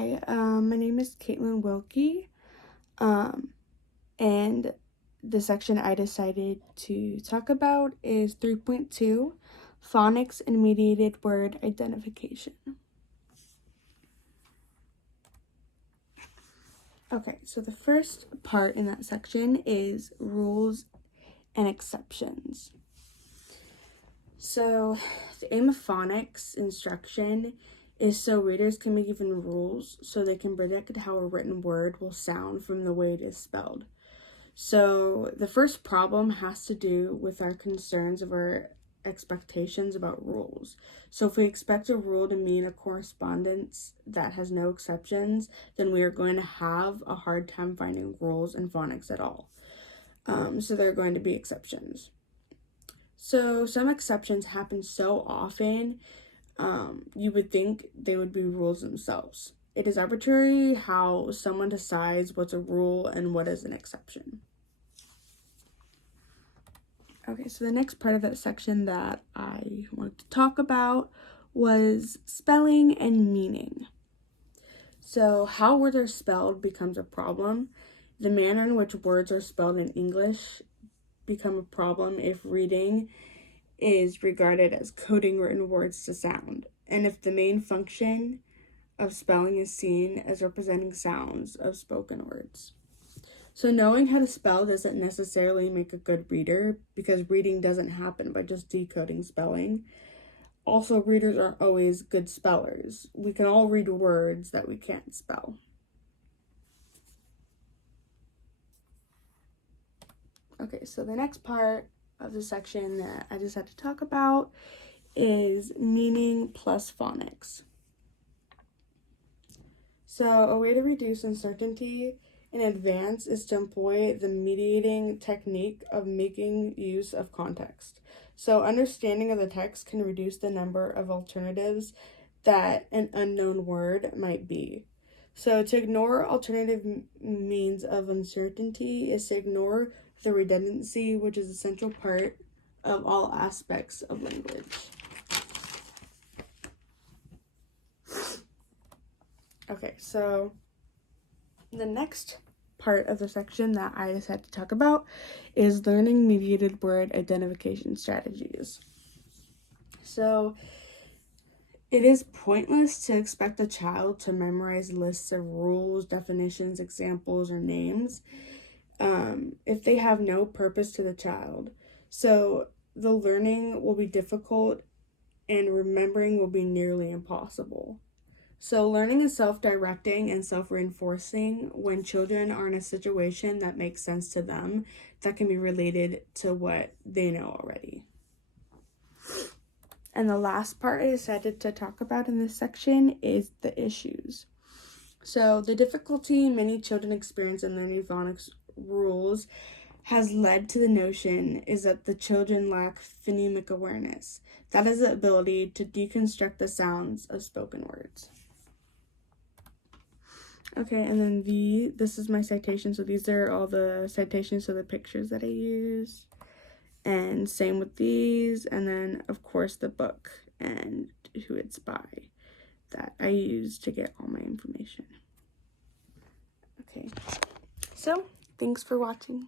My name is Caitlin Wilkie, and the section I decided to talk about is 3.2, Phonics and Mediated Word Identification. Okay, so the first part in that section is rules and exceptions. So the aim of phonics instruction is so readers can be given rules so they can predict how a written word will sound from the way it is spelled. So the first problem has to do with our concerns of our expectations about rules. So if we expect a rule to mean a correspondence that has no exceptions, then we are going to have a hard time finding rules in phonics at all. So there are going to be exceptions. So some exceptions happen so often, you would think they would be rules themselves. It is arbitrary how someone decides what's a rule and what is an exception. Okay, so the next part of that section that I wanted to talk about was spelling and meaning. So how words are spelled becomes a problem. The manner in which words are spelled in English become a problem if reading is regarded as coding written words to sound, and if the main function of spelling is seen as representing sounds of spoken words. So knowing how to spell doesn't necessarily make a good reader, because reading doesn't happen by just decoding spelling. Also, readers aren't always good spellers. We can all read words that we can't spell. Okay, so the next part of the section that I just had to talk about is meaning plus phonics. So a way to reduce uncertainty in advance is to employ the mediating technique of making use of context. So understanding of the text can reduce the number of alternatives that an unknown word might be. So to ignore alternative means of uncertainty is to ignore the redundancy, which is a central part of all aspects of language. Okay, so the next part of the section that I decided to talk about is learning mediated word identification strategies. So it is pointless to expect a child to memorize lists of rules, definitions, examples, or names if they have no purpose to the child. So the learning will be difficult and remembering will be nearly impossible. So learning is self-directing and self-reinforcing when children are in a situation that makes sense to them, that can be related to what they know already. And the last part I decided to talk about in this section is the issues. So the difficulty many children experience in learning phonics rules has led to the notion is that the children lack phonemic awareness. That is the ability to deconstruct the sounds of spoken words. Okay, and then this is my citation. So these are all the citations of the pictures that I use. And same with these. And then, of course, the book and who it's by that I use to get all my information. Okay, so thanks for watching.